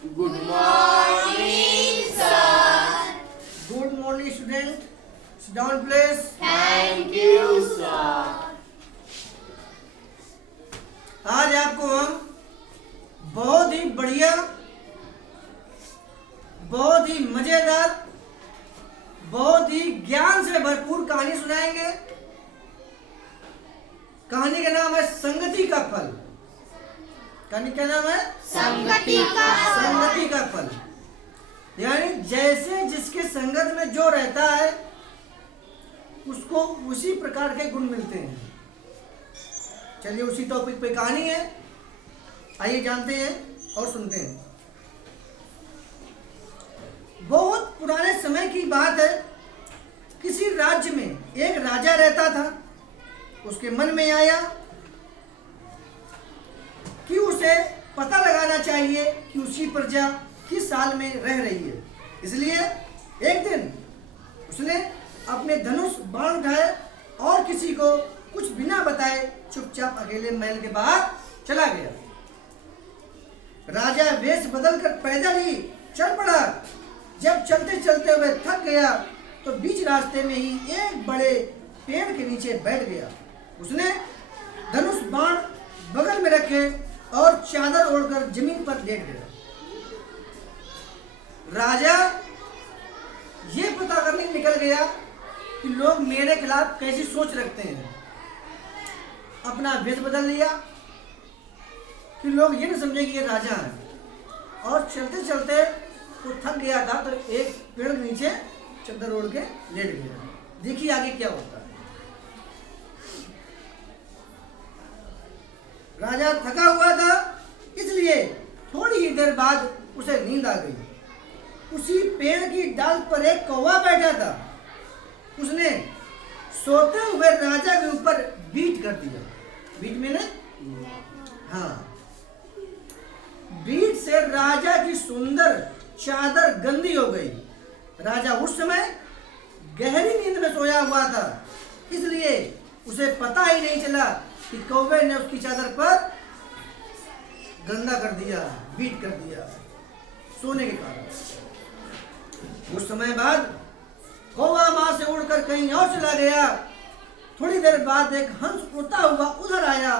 Good morning, sir. Good morning, student. Sit down, please. Thank you, sir. आज आपको हम बहुत ही बढ़िया, बहुत ही मजेदार, बहुत ही ज्ञान से भरपूर कहानी सुनाएंगे। कहानी का नाम है संगति का फल। कहानी का नाम है संगति का फल। संगति का फल। यानी जैसे जिसके संगत में जो रहता है उसको उसी प्रकार के गुण मिलते हैं। चलिए उसी टॉपिक पे कहानी है, आइए जानते हैं और सुनते हैं। बहुत पुराने समय की बात है। किसी राज्य में एक राजा रहता था। उसके मन में आया कि उसे पता लगाना चाहिए कि उसकी प्रजा किस साल में रह रही है। इसलिए एक दिन उसने अपने धनुष बाण उठाए और किसी को कुछ बिना बताए चुपचाप अकेले महल के बाहर चला गया। राजा वेश बदलकर पैदल ही चल पड़ा। जब चलते चलते हुए थक गया तो बीच रास्ते में ही एक बड़े पेड़ के नीचे बैठ गया। उसने धनुष बाण बगल में रखे और चादर ओढ़कर जमीन पर लेट गया। राजा ये पता करने निकल गया कि लोग मेरे खिलाफ कैसी सोच रखते हैं। अपना वेश बदल लिया कि लोग ये न समझे कि ये राजा है। और चलते चलते वो थक गया था तो एक पेड़ के नीचे चादर ओढ़ के लेट गया। देखिए आगे क्या होता है। राजा थका हुआ था, इसलिए थोड़ी ही देर बाद उसे नींद आ गई। उसी पेड़ की डाल पर एक कौवा बैठा था। उसने सोते हुए राजा के ऊपर बीट कर दिया। बीट मैंने हाँ, बीट से राजा की सुंदर चादर गंदी हो गई। राजा उस समय गहरी नींद में सोया हुआ था, इसलिए उसे पता ही नहीं चला कि कौवे ने उसकी चादर पर गंदा कर दिया, बीट कर दिया सोने के कारण। कुछ समय बाद कौवा वहां से उड़कर कहीं और चला गया। थोड़ी देर बाद एक हंस उड़ता हुआ उधर आया।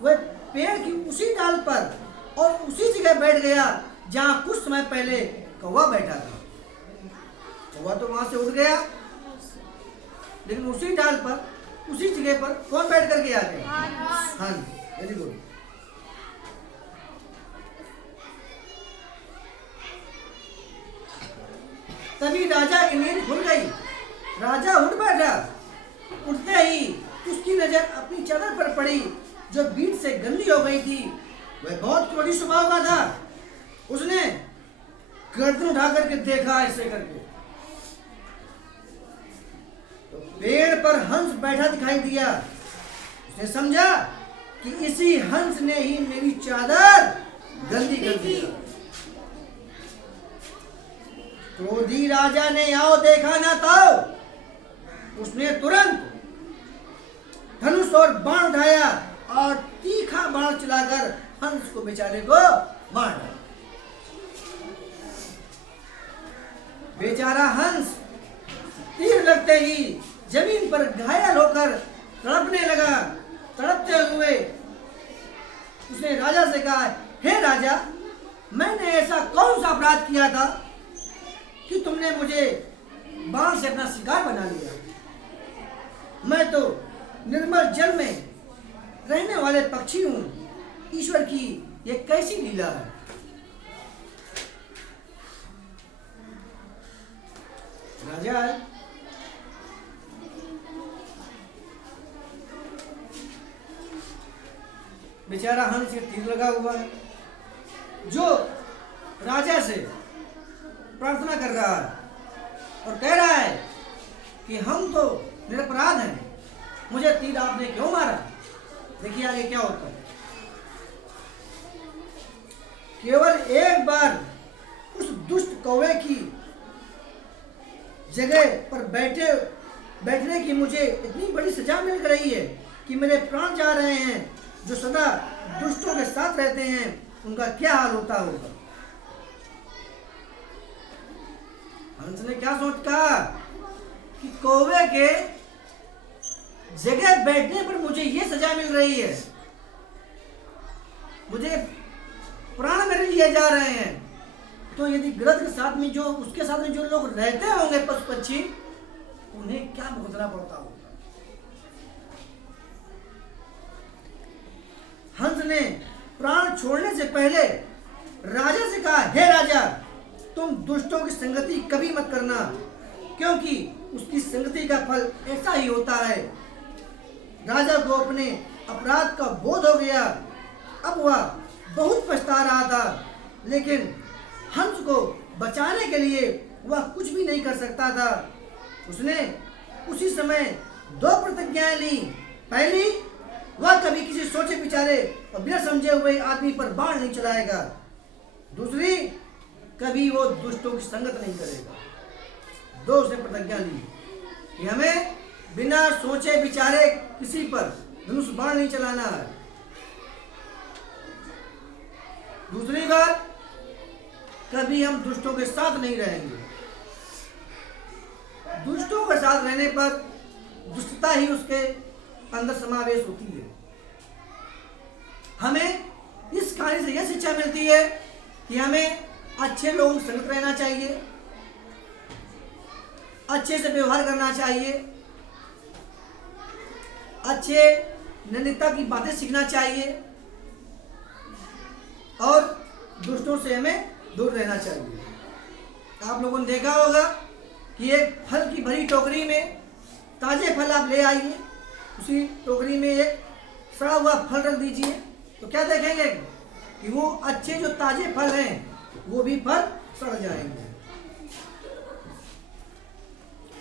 वह पेड़ की उसी डाल पर और उसी जगह बैठ गया जहां कुछ समय पहले कौवा बैठा था। कौवा तो वहां से उड़ गया, लेकिन उसी डाल पर उसी जगह पर कौन बैठ करके आ गया? हंस। Very good. तभी राजा की नींद खुल गई। राजा उठ बैठा। उठते ही उसकी नजर अपनी चादर पर पड़ी जो बीट से गंदी हो गई थी। वह बहुत क्रोधी स्वभाव का था। उसने गर्दन उठा करके देखा ऐसे करके, तो पेड़ पर हंस बैठा दिखाई दिया। उसने समझा कि इसी हंस ने ही मेरी चादर गंदी कर दी। क्रोधी राजा ने आओ देखा ना तो उसने तुरंत धनुष और बाण उठाया और तीखा बाण चलाकर हंस को बेचारे को मार डाला। बेचारा हंस तीर लगते ही जमीन पर घायल होकर तड़पने लगा। तड़पते हुए उसने राजा से कहा, हे राजा, मैंने ऐसा कौन सा अपराध किया था कि तुमने मुझे बाण से अपना शिकार बना लिया? मैं तो निर्मल जल में रहने वाले पक्षी हूं। ईश्वर की ये कैसी लीला है। राजा है, बेचारा हंस से तीर लगा हुआ है, जो राजा से प्रार्थना कर रहा है और कह रहा है कि हम तो निरपराध हैं, मुझे तीर आपने क्यों मारा? देखिए आगे क्या होता है। केवल एक बार उस दुष्ट कौवे की जगह पर बैठने की मुझे इतनी बड़ी सजा मिल रही है कि मेरे प्राण जा रहे हैं। जो सदा दुष्टों के साथ रहते हैं उनका क्या हाल होता होगा। हंस ने क्या सोच कहा कि कौवे के जगह बैठने पर मुझे ये सजा मिल रही है, मुझे प्राण मेरे लिए जा रहे हैं, तो यदि गृहस्थ के साथ में जो उसके साथ में जो लोग रहते होंगे पशु पक्षी, उन्हें क्या भुगतना पड़ता होगा। हंस ने प्राण छोड़ने से पहले राजा से कहा, हे राजा, तुम दुष्टों की संगति कभी मत करना, क्योंकि उसकी संगति का फल ऐसा ही होता है। राजा को अपने अपराध का बोध हो गया। अब वह बहुत पछता रहा था, लेकिन हंस को बचाने के लिए वह कुछ भी नहीं कर सकता था। उसने उसी समय दो प्रतिज्ञाएं ली। पहली, वह कभी किसी सोचे विचारे और बिना समझे हुए आदमी पर बाण नहीं चलाएगा। दूसरी, कभी वो दुष्टों की संगत नहीं करेगा। दो उसने प्रतिज्ञा ली कि हमें बिना सोचे विचारे किसी पर धनुष बाण नहीं चलाना है। दूसरी बात, कभी हम दुष्टों के साथ नहीं रहेंगे। दुष्टों के साथ रहने पर दुष्टता ही उसके अंदर समावेश होती है। हमें इस कहानी से यह शिक्षा मिलती है कि हमें अच्छे लोगों के संगत रहना चाहिए, अच्छे से व्यवहार करना चाहिए, अच्छे नैतिकता की बातें सीखना चाहिए और दुष्टों से हमें दूर रहना चाहिए। आप लोगों ने देखा होगा कि एक फल की भरी टोकरी में ताजे फल आप ले आइए, उसी टोकरी में एक सड़ा हुआ फल रख दीजिए, तो क्या देखेंगे कि वो अच्छे जो ताजे फल हैं वो भी फल सड़ जाएंगे।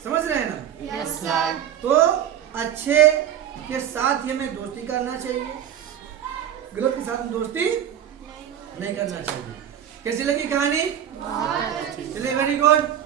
समझ रहे हैं ना? Yes, sir. तो अच्छे के साथ ही हमें दोस्ती करना चाहिए, गलत के साथ दोस्ती नहीं करना चाहिए। कैसी लगी कहानी? बहुत अच्छी। चलिए, वेरी गुड।